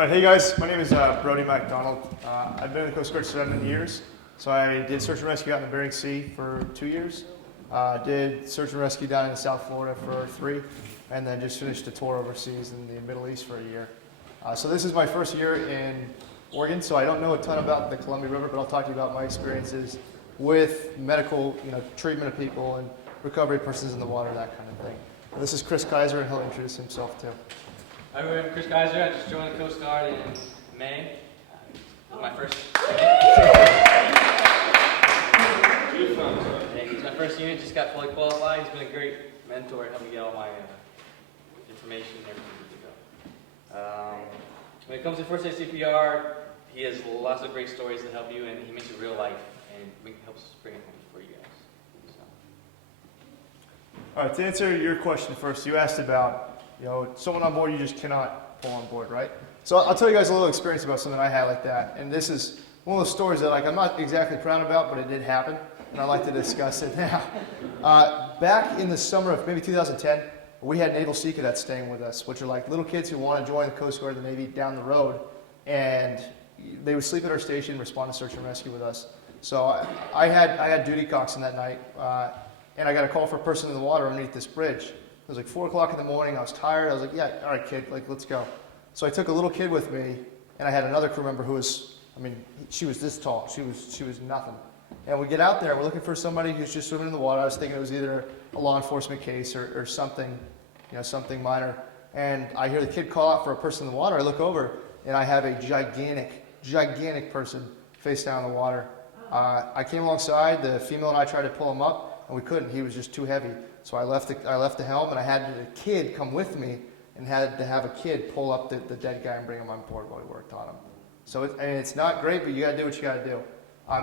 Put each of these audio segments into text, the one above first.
All right, hey guys, my name is Brody MacDonald. I've been in the Coast Guard 7 years. So I did search and rescue out in the Bering Sea for 2 years. Did search and rescue down in South Florida for 3, and then just finished a tour overseas in the Middle East for a year. So this is my first year in Oregon, so I don't know a ton about the Columbia River, but I'll talk to you about my experiences with medical, treatment of people and recovery of persons in the water, that kind of thing. And this is Chris Kaiser, and he'll introduce himself too. Hi, I'm Chris Kaiser. I just joined the Coast Guard in May. My first. It's my first unit. Just got fully qualified. He's been a great mentor. Helped me get all my information and everything to go. When it comes to first aid CPR, he has lots of great stories that help you, and he makes it real life and helps bring it home for you guys. All right, to answer your question first, you asked about someone on board you just cannot pull on board, right? So I'll tell you guys a little experience about something I had like that. And this is one of those stories that I'm not exactly proud about, but it did happen, and I'd like to discuss it now. Back in the summer of maybe 2010, we had Naval Sea Cadets staying with us, which are like little kids who want to join the Coast Guard or the Navy down the road, and they would sleep at our station, respond to search and rescue with us. So I had duty coxswain that night, and I got a call for a person in the water underneath this bridge. It was like 4 o'clock in the morning. I was tired. I was like, yeah, all right, kid, let's go. So I took a little kid with me, and I had another crew member who was, she was this tall. She was nothing. And we get out there, we're looking for somebody who's just swimming in the water. I was thinking it was either a law enforcement case or something, something minor. And I hear the kid call out for a person in the water. I look over, and I have a gigantic person face down in the water. I came alongside. The female and I tried to pull him up, and we couldn't. He was just too heavy. So I left the helm, and I had the kid come with me, and had to have a kid pull up the dead guy and bring him on board while we worked on him. So it's not great, but you got to do what you got to do.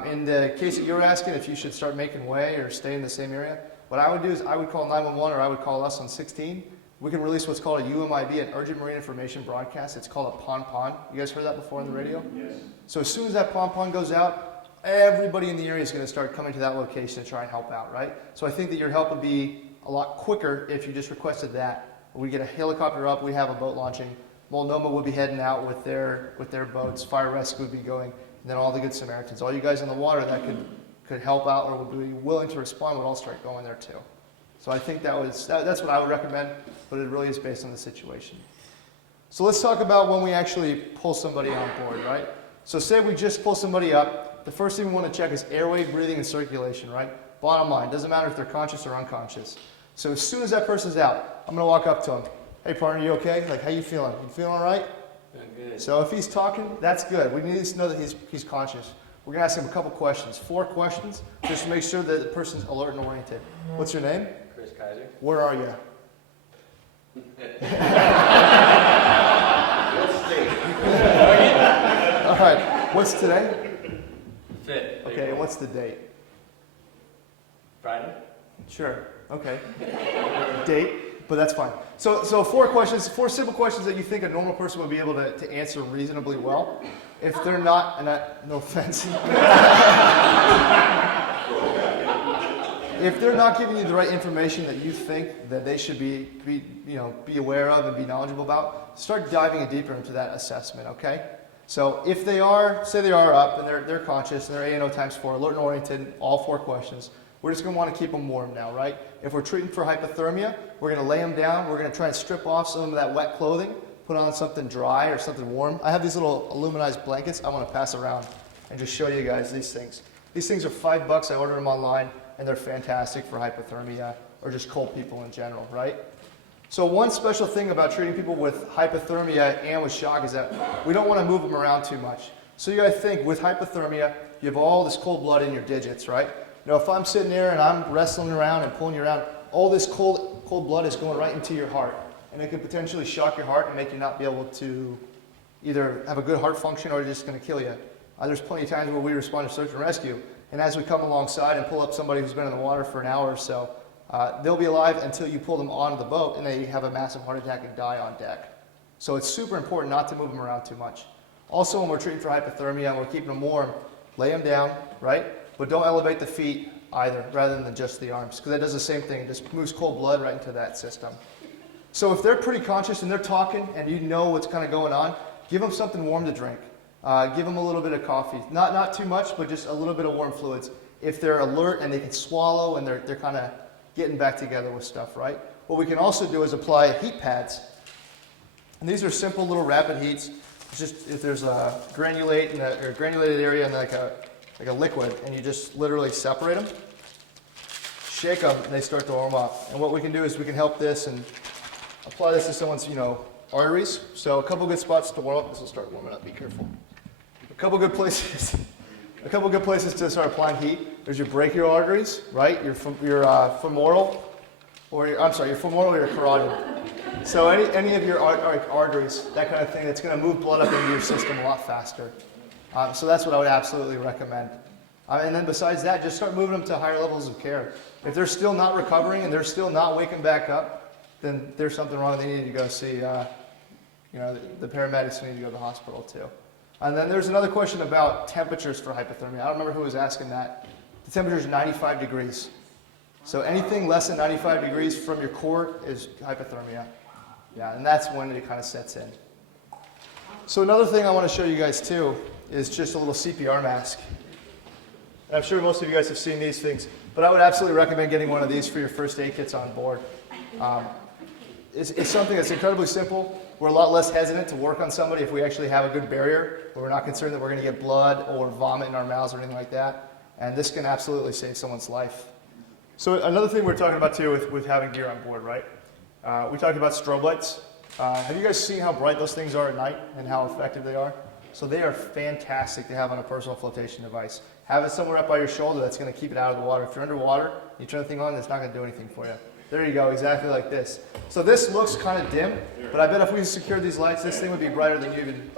In the case that you're asking, if you should start making way or stay in the same area, what I would do is I would call 911 or I would call us on 16. We can release what's called a UMIB, an Urgent Marine Information Broadcast. It's called a PON. You guys heard that before on the radio? Yes. So as soon as that PON goes out, everybody in the area is going to start coming to that location to try and help out, right? So I think that your help would be a lot quicker if you just requested that. We get a helicopter up, we have a boat launching. Multnomah would be heading out with their boats, fire rescue would be going, and then all the Good Samaritans. All you guys in the water that could help out or would be willing to respond would all start going there too. So I think that's what I would recommend, but it really is based on the situation. So let's talk about when we actually pull somebody on board, right? So say we just pull somebody up, the first thing we want to check is airway, breathing, and circulation, right? Bottom line, doesn't matter if they're conscious or unconscious. So as soon as that person's out, I'm going to walk up to him. Hey, partner, you okay? Like, how you feeling? You feeling all right? Doing good. So if he's talking, that's good. We need to know that he's conscious. We're going to ask him a couple questions, 4 questions, just to make sure that the person's alert and oriented. What's your name? Chris Kaiser. Where are you? All right. What's today? 5th. Okay, and what's the date? Friday. Sure. Okay. Date, but that's fine. So 4 questions, 4 simple questions that you think a normal person would be able to answer reasonably well. If they're not, and no offense, if they're not giving you the right information that you think that they should be aware of and be knowledgeable about, start diving deeper into that assessment. Okay. So if they are, say they are up and they're conscious and they're A&O times 4, alert and oriented, all 4 questions. We're just going to want to keep them warm now, right? If we're treating for hypothermia, we're going to lay them down. We're going to try and strip off some of that wet clothing, put on something dry or something warm. I have these little aluminized blankets I want to pass around and just show you guys these things. These things are $5. I ordered them online, and they're fantastic for hypothermia or just cold people in general, right? So one special thing about treating people with hypothermia and with shock is that we don't want to move them around too much. So you got to think, with hypothermia, you have all this cold blood in your digits, right? If I'm sitting there and I'm wrestling around and pulling you around, all this cold blood is going right into your heart. And it could potentially shock your heart and make you not be able to either have a good heart function or just going to kill you. There's plenty of times where we respond to search and rescue. And as we come alongside and pull up somebody who's been in the water for an hour or so, they'll be alive until you pull them onto the boat and they have a massive heart attack and die on deck. So it's super important not to move them around too much. Also, when we're treating for hypothermia and we're keeping them warm, lay them down, right? But don't elevate the feet either, rather than just the arms, because that does the same thing. It just moves cold blood right into that system. So if they're pretty conscious and they're talking and you know what's kind of going on, give them something warm to drink. Give them a little bit of coffee. Not too much, but just a little bit of warm fluids. If they're alert and they can swallow and they're kind of getting back together with stuff, right? What we can also do is apply heat pads. And these are simple little rapid heats. It's just if there's a granulated area and like a liquid, and you just literally separate them, shake them, and they start to warm up. And what we can do is we can help this and apply this to someone's, arteries. So a couple good spots to warm up. This will start warming up. Be careful. A couple good places to start applying heat. There's your brachial arteries, right? Your femoral, or your femoral or your carotid. So any of your arteries, that kind of thing, that's going to move blood up into your system a lot faster. So that's what I would absolutely recommend. And then besides that, just start moving them to higher levels of care. If they're still not recovering and they're still not waking back up, then there's something wrong. They need to go see, the paramedics need to go to the hospital too. And then there's another question about temperatures for hypothermia. I don't remember who was asking that. The temperature is 95 degrees. So anything less than 95 degrees from your core is hypothermia. Yeah, and that's when it kind of sets in. So another thing I want to show you guys too is just a little CPR mask. And I'm sure most of you guys have seen these things, but I would absolutely recommend getting one of these for your first aid kits on board. It's something that's incredibly simple. We're a lot less hesitant to work on somebody if we actually have a good barrier, where we're not concerned that we're going to get blood or vomit in our mouths or anything like that. And this can absolutely save someone's life. So another thing we're talking about too with having gear on board, right? We talked about strobe lights. Have you guys seen how bright those things are at night and how effective they are? So they are fantastic to have on a personal flotation device. Have it somewhere up by your shoulder that's going to keep it out of the water. If you're underwater, you turn the thing on, it's not going to do anything for you. There you go, exactly like this. So this looks kind of dim, but I bet if we secured these lights, this thing would be brighter than you even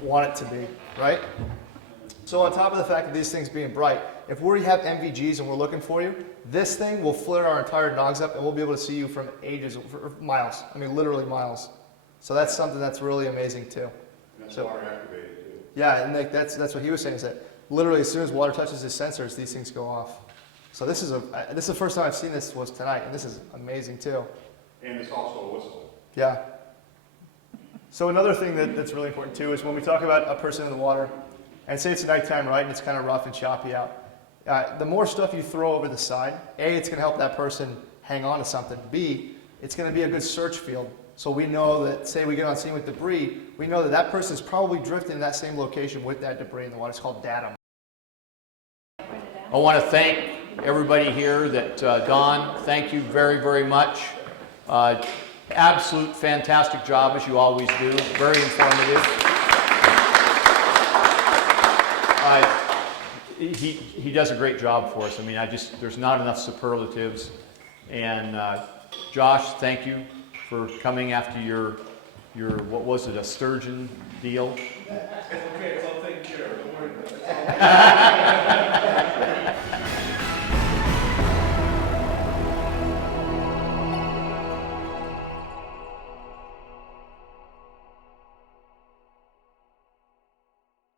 want it to be, right? So on top of the fact of these things being bright, if we have MVGs and we're looking for you, this thing will flare our entire nogs up and we'll be able to see you from for miles. I mean, literally miles. So that's something that's really amazing too. And that's water activated too. Yeah, and that's what he was saying, is that literally as soon as water touches his sensors, these things go off. So this is the first time I've seen this was tonight, and this is amazing too. And it's also a whistle. Yeah. So another thing that's really important too is when we talk about a person in the water, and say it's nighttime, right, and it's kind of rough and choppy out, the more stuff you throw over the side, A, it's going to help that person hang on to something. B, it's going to be a good search field. So we know that, say we get on scene with debris, we know that that person is probably drifting in that same location with that debris in the water. It's called datum. I want to thank everybody here that Don, thank you very, very much. Absolute fantastic job, as you always do. Very informative. He does a great job for us. I mean, there's not enough superlatives. And Josh, thank you for coming after your what was it, a sturgeon deal? It's okay, it's all taken care of. Don't worry about it.